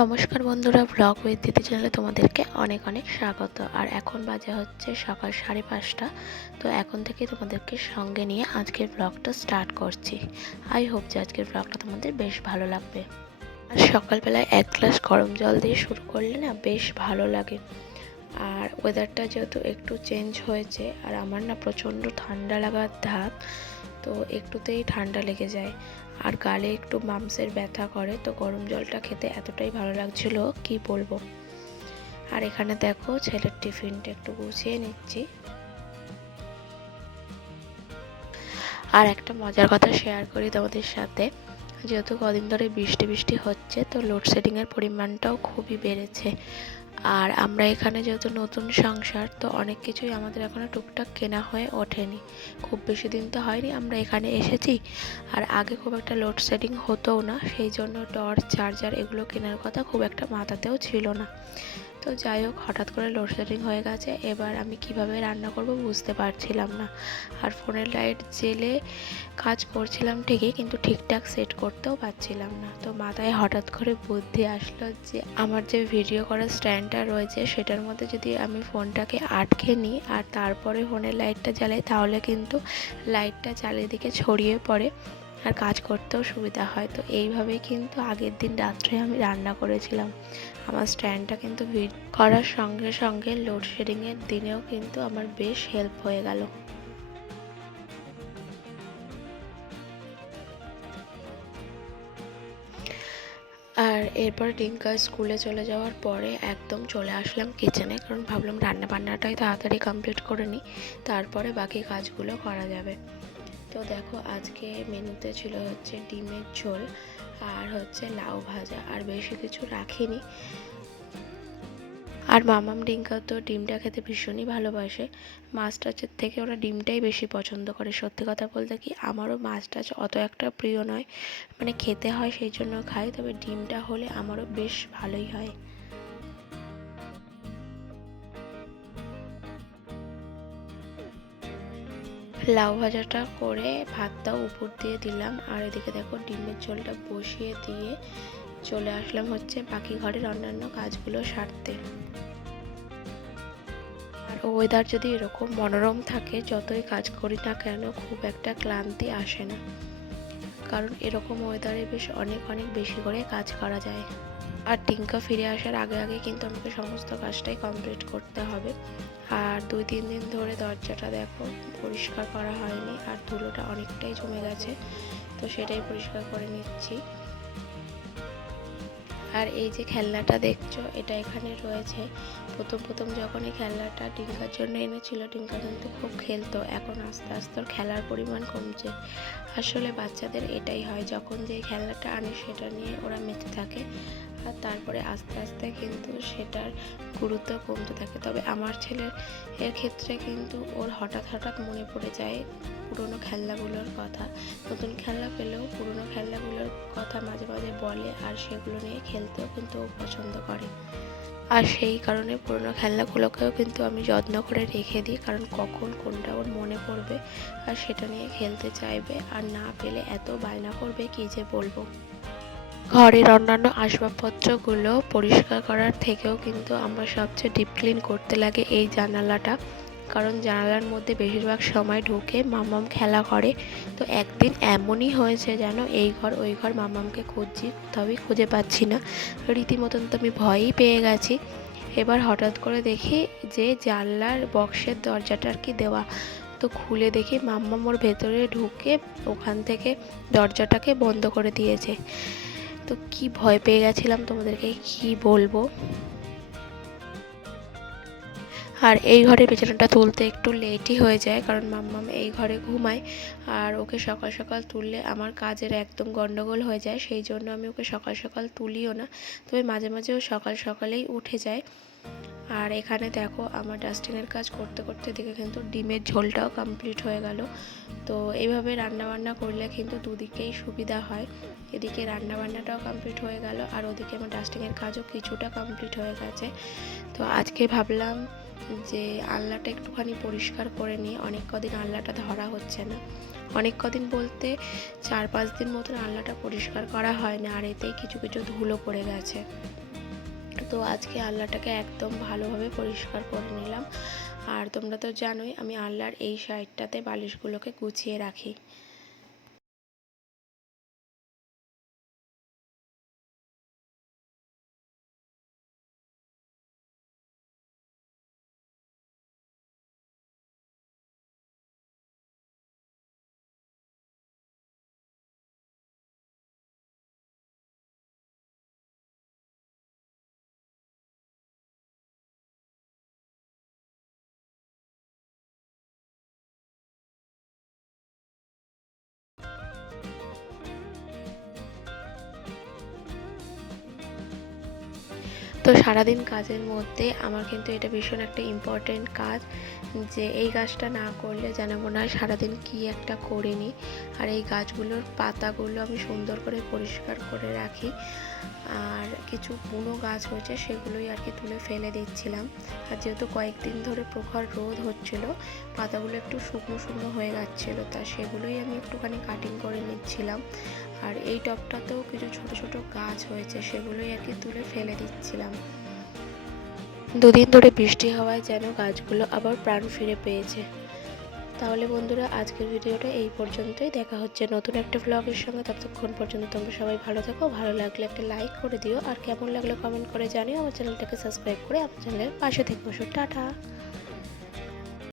নমস্কার বন্ধুরা, blog with দিদি চ্যানেলে তোমাদেরকে অনেক অনেক স্বাগত। আর এখন বাজে হচ্ছে সকাল 5:30। তো এখন থেকেই তোমাদেরকে সঙ্গে নিয়ে আজকের ব্লগটা স্টার্ট করছি। আই হোপ যে আজকের ব্লগটা তোমাদের বেশ ভালো লাগবে। আর সকালবেলায় এক গ্লাস গরম জল দিয়ে শুরু করলে না বেশ ভালো লাগে। আর ওয়েদারটা যেহেতু একটু চেঞ্জ হয়েছে, আর আমার না প্রচণ্ড ঠান্ডা লাগার ধাত, তো একটুতেই ঠান্ডা লেগে যায় আর গালে একটু মামসের ব্যথা করে। তো গরম জলটা খেতে এতটাই ভালো লাগছিল কি বলবো। আর এখানে দেখো ছেলের টিফিনটা একটু গুছিয়ে নিচ্ছি। আর একটা মজার কথা শেয়ার করি তোমাদের সাথে, যেহেতু কদিন ধরে বৃষ্টি বৃষ্টি হচ্ছে, তো লোডশেডিংয়ের পরিমাণটাও খুবই বেড়েছে। আর আমরা এখানে যেহেতু নতুন সংসার, তো অনেক কিছুই আমাদের এখনো টুকটাক কেনা হয়ে ওঠেনি। খুব বেশি দিন তো হয়নি আমরা এখানে এসেছি। আর আগে খুব একটা লোডশেডিং হতোও না, সেই জন্য টর্চ চার্জার এগুলো কেনার কথা খুব একটা মাথাতেও ছিল না। তো যাই হোক, হঠাৎ করে লোডশেডিং হয়ে গেছে। এবার আমি কিভাবে রান্না করব বুঝতে পারছিলাম না। আর ফোনের লাইট জেলে কাজ করছিলাম ঠিকই, কিন্তু ঠিকঠাক সেট করতেও পারছিলাম না। তো মাথায় হঠাৎ করে বুদ্ধি আসলো যে আমার যে ভিডিও করার স্ট্যান্ডটা রয়েছে সেটার মধ্যে যদি আমি ফোনটাকে আটকে নিই আর তারপরে ফোনের লাইটটা জ্বালাই, তাহলে কিন্তু লাইটটা চারিদিকে ছড়িয়ে পড়ে আর কাজ করতেও সুবিধা হয়। তো এইভাবেই কিন্তু আগের দিন রাত্রে আমি রান্না করেছিলাম। আমার স্ট্যান্ডটা কিন্তু করার সঙ্গে সঙ্গে লোডশেডিংয়ের দিনেও কিন্তু আমার বেশ হেল্প হয়ে গেল। আর এরপর টিঙ্কা স্কুলে চলে যাওয়ার পরে একদম চলে আসলাম কিচেনে, কারণ ভাবলাম রান্না বান্নাটাই তাড়াতাড়ি কমপ্লিট করে নিই, তারপরে বাকি কাজগুলো করা যাবে। তো দেখো আজকে মেনুতে ছিল হচ্ছে ডিমের ঝোল আর হচ্ছে লাউ ভাজা, আর বেশি কিছু রাখিনি। আর মামাম ডিঙ্কা তো ডিমটা খেতে ভীষণই ভালোবাসে। মাছ টাছের থেকে ওরা ডিমটাই বেশি পছন্দ করে। সত্যি কথা বলতে কি, আমারও মাছ টাছ অত একটা প্রিয় নয়, মানে খেতে হয় সেই জন্য খাই, তবে ডিমটা হলে আমারও বেশ ভালোই হয়। লাউ ভাজাটা করে ভাতটাও উপর দিয়ে দিলাম, আর এদিকে দেখো ডিমের ঝোলটা বসিয়ে দিয়ে চলে আসলাম হচ্ছে বাকি ঘরের অন্যান্য কাজগুলো সারতে। আর ওয়েদার যদি এরকম মনোরম থাকে, যতই কাজ করি না কেন খুব একটা ক্লান্তি আসে না, কারণ এরকম ওয়েদারে বেশ অনেক অনেক বেশি করে কাজ করা যায়। আর টিঙ্কা ফিরে আসার আগে আগে কিন্তু আমাকে সমস্ত কাজটাই কমপ্লিট করতে হবে। আর 2-3 দিন ধরে দরজাটা দেখো পরিষ্কার করা হয়নি, আর ধুলোটা অনেকটাই জমে গেছে, তো সেটাই পরিষ্কার করে নিচ্ছি। আর এই যে খেলনাটা দেখছো, এটা এখানে রয়েছে। প্রথম যখন এই খেলনাটা টিঙ্কার জন্য এনেছিল, টিঙ্কা কিন্তু খুব খেলতো। এখন আস্তে আস্তে ওর খেলার পরিমাণ কমছে। আসলে বাচ্চাদের এটাই হয়, যখন যে খেলনাটা আনে সেটা নিয়ে ওরা মেতে থাকে, আর তারপরে আস্তে আস্তে কিন্তু সেটার গুরুত্ব কমতে থাকে। তবে আমার ছেলের ক্ষেত্রে কিন্তু ওর হঠাৎ হঠাৎ মনে পড়ে যায় পুরনো খেলনাগুলোর কথা। নতুন খেলনা পেলেও পুরনো খেলনাগুলোর কথা মাঝে মাঝে বলে, আর সেগুলো নিয়ে খেলতেও কিন্তু ও পছন্দ করে। আর সেই কারণে পুরনো খেলনাগুলোকেও কিন্তু আমি যত্ন করে রেখে দিই, কারণ কখন কোনটা ওর মনে পড়বে আর সেটা নিয়ে খেলতে চাইবে, আর না পেলে এত বায়না করবে কি যে বলবো। ঘরের অন্যান্য আসবাবপত্রগুলো পরিষ্কার করার থেকেও কিন্তু আমার সবচেয়ে ডিপ ক্লিন করতে লাগে এই জানালাটা, কারণ জানালার মধ্যে বেশিরভাগ সময় ঢুকে মামাম খেলা করে। তো একদিন এমনই হয়েছে যেন এই ঘর ওই ঘর মামামকে খুঁজছি, কোথাওই খুঁজে পাচ্ছি না। রীতিমতন তো আমি ভয়ই পেয়ে গেছি। এবার হঠাৎ করে দেখি যে জানলার বক্সের দরজাটা আর কি দেওয়া, তো খুলে দেখি মাম্মাম ওর ভেতরে ঢুকে ওখান থেকে দরজাটাকে বন্ধ করে দিয়েছে। তো কি ভয় পেয়ে গেছিলাম তোমাদেরকে কি বলবো। আর এই ঘরের বিছানাটা তুলতে একটু লেটই হয়ে যায়, কারণ মাম্মাম এই ঘরে ঘুমায়, আর ওকে সকাল সকাল তুললে আমার কাজের একদম গন্ডগোল হয়ে যায়, সেই জন্য আমি ওকে সকাল সকাল তুলিও না। তবে মাঝে মাঝে ও সকাল সকালেই উঠে যায়। আর এখানে দেখো আমার ডাস্টিংয়ের কাজ করতে করতে এদিকে কিন্তু ডিমের ঝোলটাও কমপ্লিট হয়ে গেল। তো এইভাবে রান্নাবান্না করলে কিন্তু দুদিকেই সুবিধা হয়। এদিকে রান্নাবান্নাটাও কমপ্লিট হয়ে গেল, আর ওদিকে আমার ডাস্টিংয়ের কাজও কিছুটা কমপ্লিট হয়ে গেছে। তো আজকে ভাবলাম যে আলনাটা একটুখানি পরিষ্কার করে নিই, অনেক কদিন আলনাটা ধরা হচ্ছে না। অনেক কদিন বলতে 4-5 দিন মতন আলনাটা পরিষ্কার করা হয় না, আর এতেই কিছু কিছু ধুলো পড়ে গেছে। তো আজকে আলনাটাকে একদম ভালোভাবে পরিষ্কার করে নিলাম। আর তোমরা তো জানোই আমি আলনার এই সাইডটাতে বালিশগুলোকে গুছিয়ে রাখি। তো সারাদিন কাজের মধ্যে আমার কিন্তু এটা ভীষণ একটা ইম্পর্টেন্ট কাজ, যে এই কাজটা না করলে যেন মনে হয় সারাদিন কি একটা করিনি। আর এই গাছগুলোর পাতাগুলো আমি সুন্দর করে পরিষ্কার করে রাখি। আর কিছু বুনো গাছ হয়েছে সেগুলোই আর কি তুলে ফেলে দিচ্ছিলাম। আর যেহেতু কয়েকদিন ধরে প্রখর রোদ হচ্ছিল, পাতাগুলো একটু শুকনো শুকনো হয়ে যাচ্ছিলো, তা সেগুলোই আমি একটুখানি কাটিং করে নিচ্ছিলাম। আর এই টবটাতেও কিছু ছোট ছোট গাছ হয়েছে, সেগুলোই আর কি তুলে ফেলে দিচ্ছিলাম। দুদিন ধরে বৃষ্টি হওয়ায় যেন গাছগুলো আবার প্রাণ ফিরে পেয়েছে। তাহলে বন্ধুরা, আজকের ভিডিওটা এই পর্যন্তই। দেখা হচ্ছে নতুন একটা ব্লগের সঙ্গে। ততক্ষণ পর্যন্ত তোমরা সবাই ভালো থাকো। ভালো লাগলে একটা লাইক করে দিও, আর কেমন লাগলো কমেন্ট করে জানিও। আমার চ্যানেলটাকে সাবস্ক্রাইব করে আমার চ্যানেলের পাশে থেকো। টাটা।